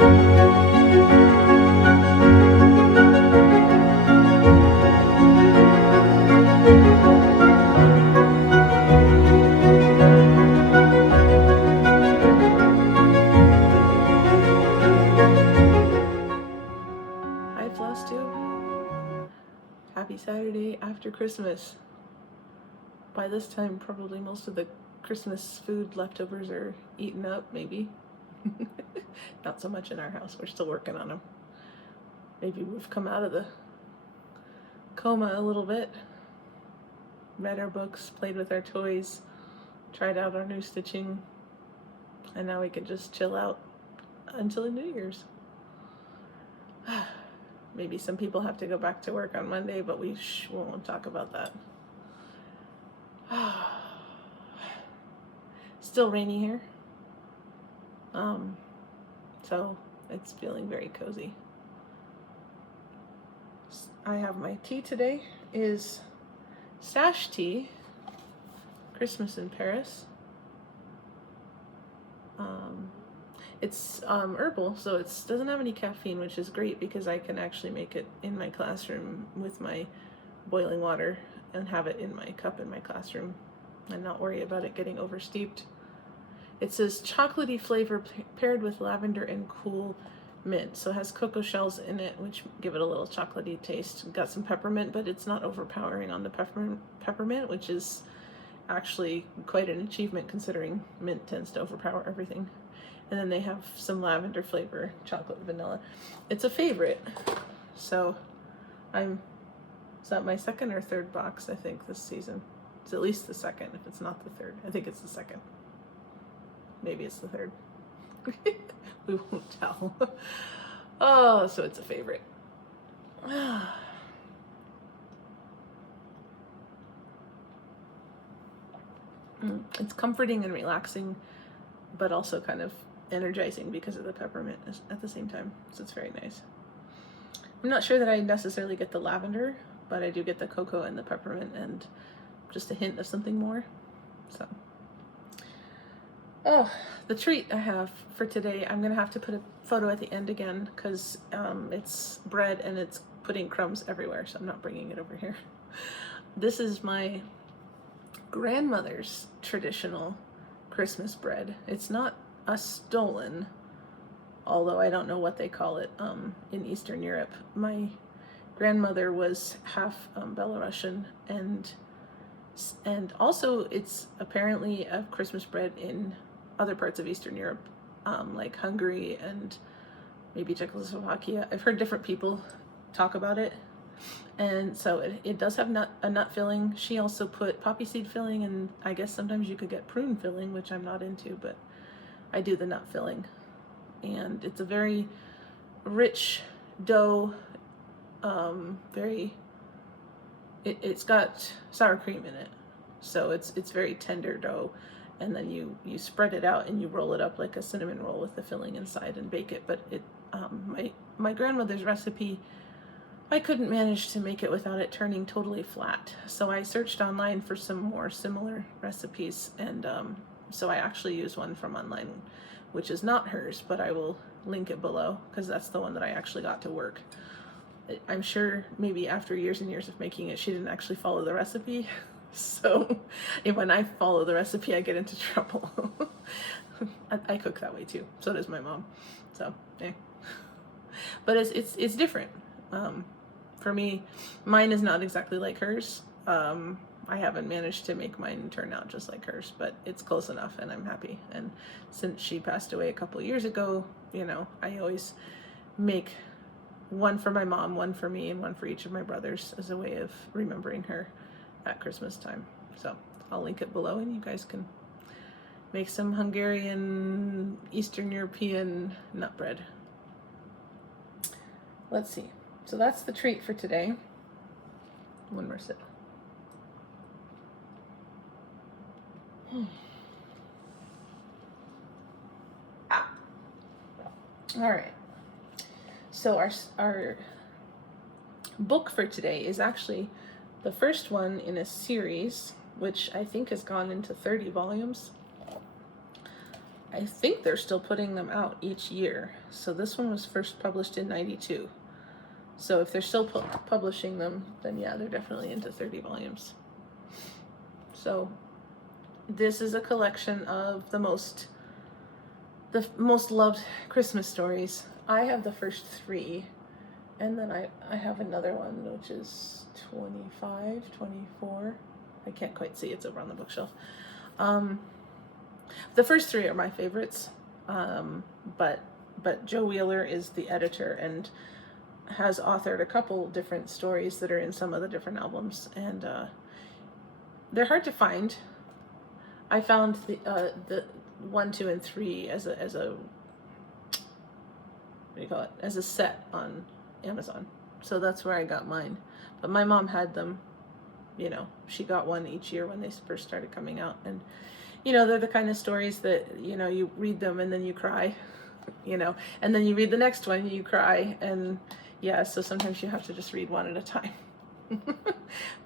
Hi, Flossmas. Happy Saturday after Christmas. By this time, probably most of the Christmas food leftovers are eaten up, maybe. Not so much in our house. We're still working on them. Maybe we've come out of the coma a little bit. Read our books, played with our toys, tried out our new stitching, and now we can just chill out until the New Year's. Maybe some people have to go back to work on Monday, but we won't talk about that. Still rainy here. So it's feeling very cozy. I have my tea today is stash tea, Christmas in Paris. It's herbal, so it doesn't have any caffeine, which is great because I can actually make it in my classroom with my boiling water and have it in my cup in my classroom and not worry about it getting oversteeped. It says chocolatey flavor paired with lavender and cool mint. So it has cocoa shells in it, which give it a little chocolatey taste. Got some peppermint, but it's not overpowering on the peppermint, which is actually quite an achievement considering mint tends to overpower everything. And then they have some lavender flavor, chocolate vanilla. It's a favorite. So is that my second or third box, I think, this season? It's at least the second, if it's not the third. I think it's the second. Maybe it's the third. We won't tell. Oh, so it's a favorite. It's comforting and relaxing, but also kind of energizing because of the peppermint at the same time. So it's very nice. I'm not sure that I necessarily get the lavender, but I do get the cocoa and the peppermint and just a hint of something more. So, oh, the treat I have for today, I'm gonna have to put a photo at the end again because it's bread and it's putting crumbs everywhere, so I'm not bringing it over here. This is my grandmother's traditional Christmas bread. It's not a stollen, although I don't know what they call it in Eastern Europe. My grandmother was half Belarusian, and also it's apparently a Christmas bread in other parts of Eastern Europe, like Hungary and maybe Czechoslovakia. I've heard different people talk about it. And so it does have a nut filling. She also put poppy seed filling, and I guess sometimes you could get prune filling, which I'm not into, but I do the nut filling. And it's a very rich dough, it's got sour cream in it. So it's very tender dough. And then you spread it out and you roll it up like a cinnamon roll with the filling inside and bake it. But my grandmother's recipe, I couldn't manage to make it without it turning totally flat. So I searched online for some more similar recipes, and so I actually used one from online, which is not hers, but I will link it below because that's the one that I actually got to work. I'm sure maybe after years and years of making it, she didn't actually follow the recipe. So when I follow the recipe, I get into trouble. I cook that way too. So does my mom. So, yeah. But it's different. For me, mine is not exactly like hers. I haven't managed to make mine turn out just like hers, but it's close enough and I'm happy. And since she passed away a couple years ago, I always make one for my mom, one for me, and one for each of my brothers as a way of remembering her at Christmas time. So I'll link it below and you guys can make some Hungarian, Eastern European nut bread. Let's see. So that's the treat for today. One more sip. All right. So our book for today is actually the first one in a series, which I think has gone into 30 volumes. I think they're still putting them out each year. So this one was first published in 92. So if they're still publishing them, then yeah, they're definitely into 30 volumes. So this is a collection of the most loved Christmas stories. I have the first 3, and then I have another one which is 25, 24. I can't quite see, it's over on the bookshelf. The first 3 are my favorites, but Joe Wheeler is the editor and has authored a couple different stories that are in some of the different albums, and they're hard to find. I found the 1, 2, and 3 as a what do you call it, as a set on Amazon. So that's where I got mine. But my mom had them. You know, she got one each year when they first started coming out, and you know, they're the kind of stories that, you know, you read them and then you cry, you know, and then you read the next one and you cry, and yeah, so sometimes you have to just read one at a time.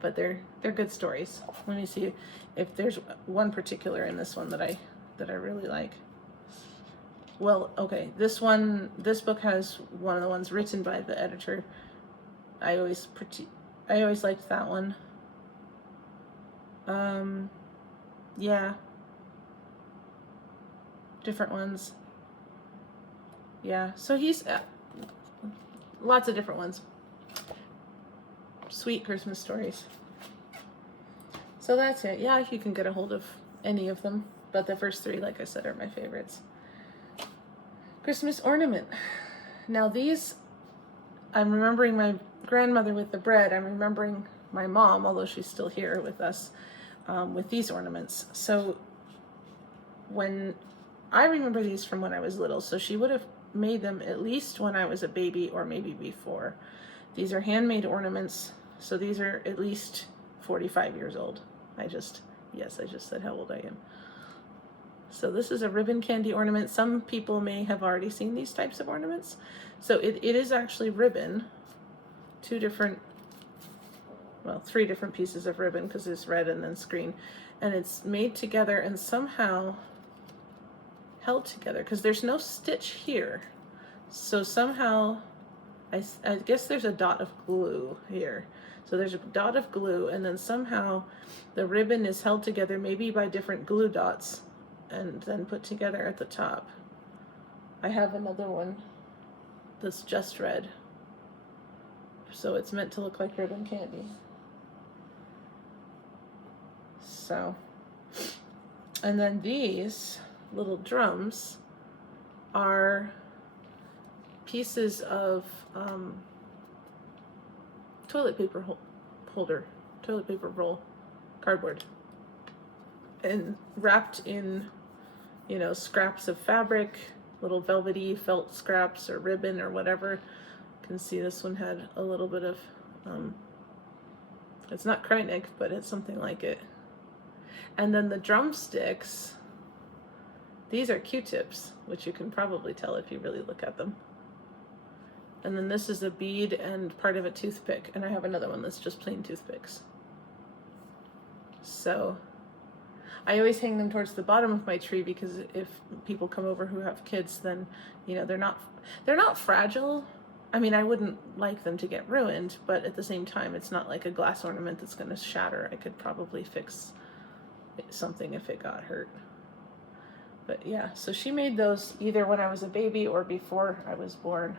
But they're good stories. Let me see if there's one particular in this one that I really like. Well, okay, this book has one of the ones written by the editor. I always liked that one. Yeah. Different ones. Yeah, so he's lots of different ones. Sweet Christmas stories. So that's it. Yeah, if you can get a hold of any of them. But the first 3, like I said, are my favorites. Christmas ornament. Now these, I'm remembering my grandmother with the bread. I'm remembering my mom, although she's still here with us, with these ornaments. So when I remember these from when I was little, so she would have made them at least when I was a baby or maybe before. These are handmade ornaments, so these are at least 45 years old. I just said how old I am. So this is a ribbon candy ornament. Some people may have already seen these types of ornaments. So it is actually ribbon, 3 different pieces of ribbon, because it's red and then green, and it's made together and somehow held together because there's no stitch here. So somehow, I guess there's a dot of glue here. So there's a dot of glue, and then somehow the ribbon is held together, maybe by different glue dots, and then put together at the top. I have another one that's just red. So it's meant to look like ribbon candy. So, and then these little drums are pieces of toilet paper holder, toilet paper roll, cardboard, and wrapped in, you know, scraps of fabric, little velvety felt scraps or ribbon or whatever. You can see this one had a little bit of, it's not Kreinik, but it's something like it. And then the drumsticks, these are Q-tips, which you can probably tell if you really look at them. And then this is a bead and part of a toothpick, and I have another one that's just plain toothpicks. So I always hang them towards the bottom of my tree, because if people come over who have kids, then, you know, they're not fragile. I mean, I wouldn't like them to get ruined, but at the same time, it's not like a glass ornament that's going to shatter. I could probably fix something if it got hurt. But yeah, so she made those either when I was a baby or before I was born.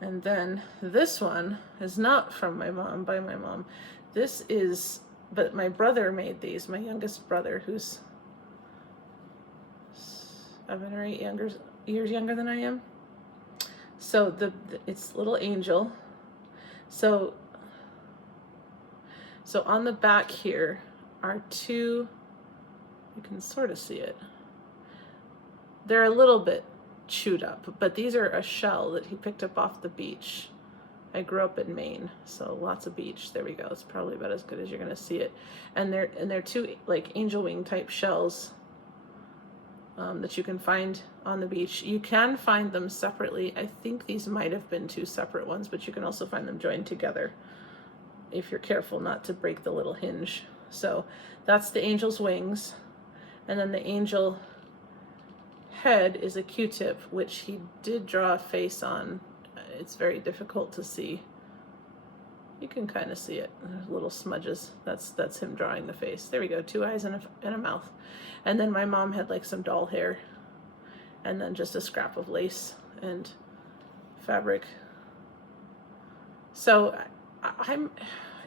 And then this one is not from my mom, by my mom. This is, but my brother made these, my youngest brother, who's 7 or 8 years younger than I am. So it's little angel. So on the back here are 2, you can sort of see it. They're a little bit chewed up, but these are a shell that he picked up off the beach. I grew up in Maine, so lots of beach. There we go. It's probably about as good as you're gonna see it. And they're 2 like angel wing type shells that you can find on the beach. You can find them separately. I think these might have been 2 separate ones, but you can also find them joined together if you're careful not to break the little hinge. So that's the angel's wings, and then the angel head is a Q-tip, which he did draw a face on. It's very difficult to see. You can kind of see it, little smudges. That's him drawing the face. There we go, 2 eyes and a mouth. And then my mom had like some doll hair, and then just a scrap of lace and fabric. So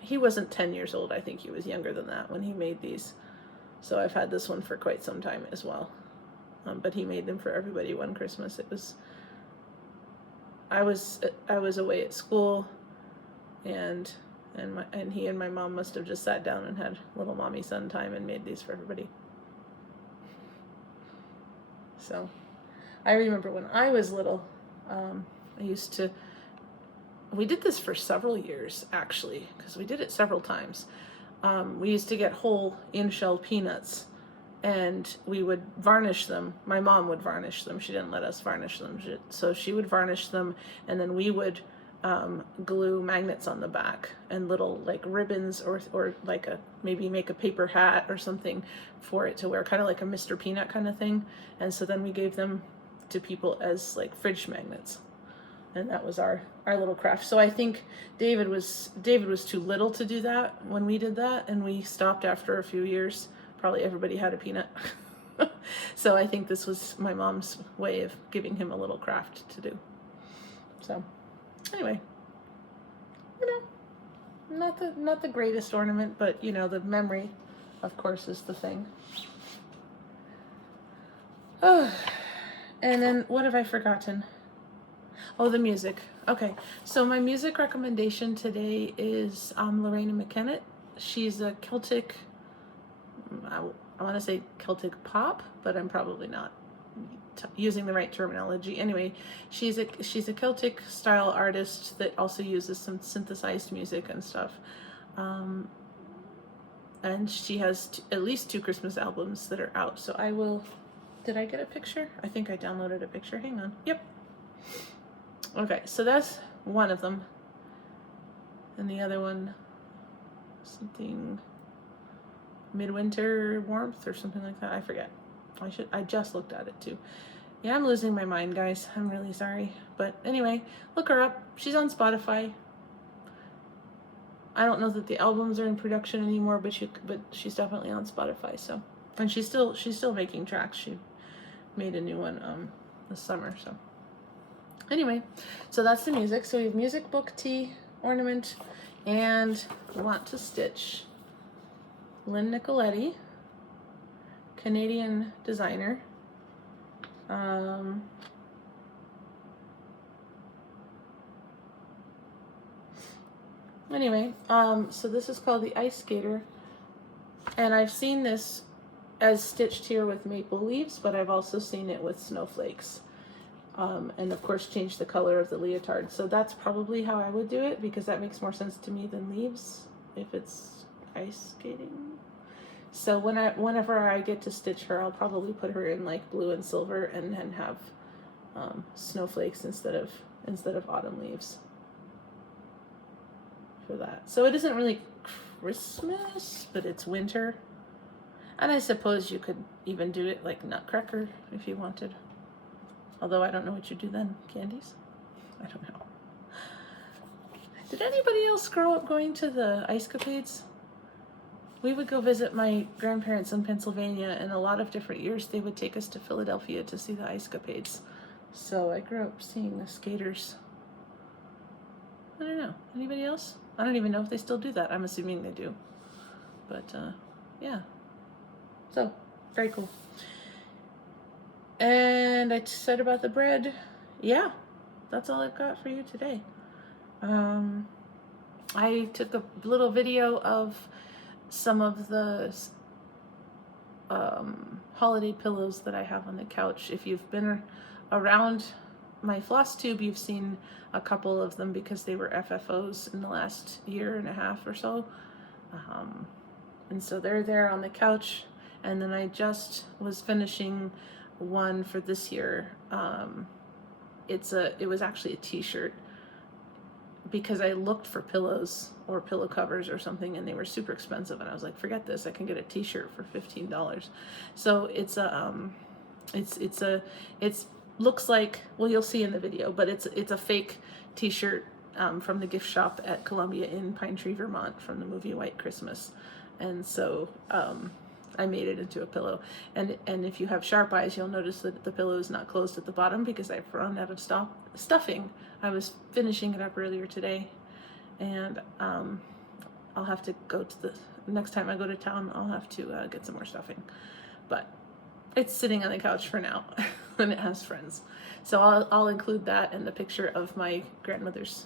he wasn't 10 years old. I think he was younger than that when he made these. So I've had this one for quite some time as well. But he made them for everybody one Christmas. I was away at school, and he and my mom must have just sat down and had little mommy son time and made these for everybody. So I remember when I was little, we did this for several years actually, because we did it several times. We used to get whole in-shell peanuts, and we would varnish them. My mom would varnish them. She didn't let us varnish them. So she would varnish them, and then we would glue magnets on the back and little like ribbons, or like maybe make a paper hat or something for it to wear, kind of like a Mr. Peanut kind of thing. And so then we gave them to people as like fridge magnets. And that was our little craft. So I think David was too little to do that when we did that, and we stopped after a few years. Probably everybody had a peanut. So I think this was my mom's way of giving him a little craft to do. So anyway, not the greatest ornament, but the memory, of course, is the thing. Oh, and then what have I forgotten? Oh, the music. Okay, so my music recommendation today is Lorena McKennitt. She's a Celtic, I want to say Celtic pop, but I'm probably not using the right terminology. Anyway, she's a Celtic style artist that also uses some synthesized music and stuff. And she has at least 2 Christmas albums that are out. So did I get a picture? I think I downloaded a picture. Hang on. Yep. Okay, so that's one of them. And the other one, something midwinter warmth or something like that. I forget. I just looked at it too. Yeah, I'm losing my mind, guys. I'm really sorry. But anyway, look her up. She's on Spotify. I don't know that the albums are in production anymore, but she's definitely on Spotify. So, and she's still making tracks. She made a new one this summer. So anyway, so that's the music. So we have music, book, tea, ornament, and want to stitch. Lynn Nicoletti, Canadian designer. Anyway, so this is called the Ice Skater, and I've seen this as stitched here with maple leaves, but I've also seen it with snowflakes, and of course change the color of the leotard. So that's probably how I would do it, because that makes more sense to me than leaves if it's ice skating. So whenever I get to stitch her, I'll probably put her in like blue and silver, and then have snowflakes instead of autumn leaves for that. So it isn't really Christmas, but it's winter. And I suppose you could even do it like Nutcracker if you wanted. Although I don't know what you do then. Candies? I don't know. Did anybody else grow up going to the Ice Capades? We would go visit my grandparents in Pennsylvania, and a lot of different years they would take us to Philadelphia to see the Ice Capades. So I grew up seeing the skaters. I don't know. Anybody else? I don't even know if they still do that. I'm assuming they do. But yeah. So, very cool. And I said about the bread. Yeah, that's all I've got for you today. I took a little video of some of the holiday pillows that I have on the couch. If you've been around my floss tube, you've seen a couple of them because they were FFOs in the last year and a half or so. And so they're there on the couch. And then I just was finishing one for this year. It was actually a t-shirt, because I looked for pillows or pillow covers or something, and they were super expensive, and I was like, forget this, I can get a t-shirt for $15. So it's a It's looks like, well, you'll see in the video, but it's a fake T-shirt from the gift shop at Columbia in Pine Tree, Vermont, from the movie White Christmas, and so I made it into a pillow. And if you have sharp eyes, you'll notice that the pillow is not closed at the bottom because I've run out of stuffing. I was finishing it up earlier today, and I'll have to go to the next time I go to town. I'll have to get some more stuffing, but it's sitting on the couch for now, and it has friends. So I'll include that and the picture of my grandmother's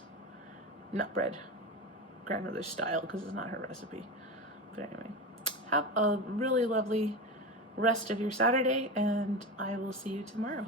nut bread, grandmother's style, because it's not her recipe. But anyway, have a really lovely rest of your Saturday, and I will see you tomorrow.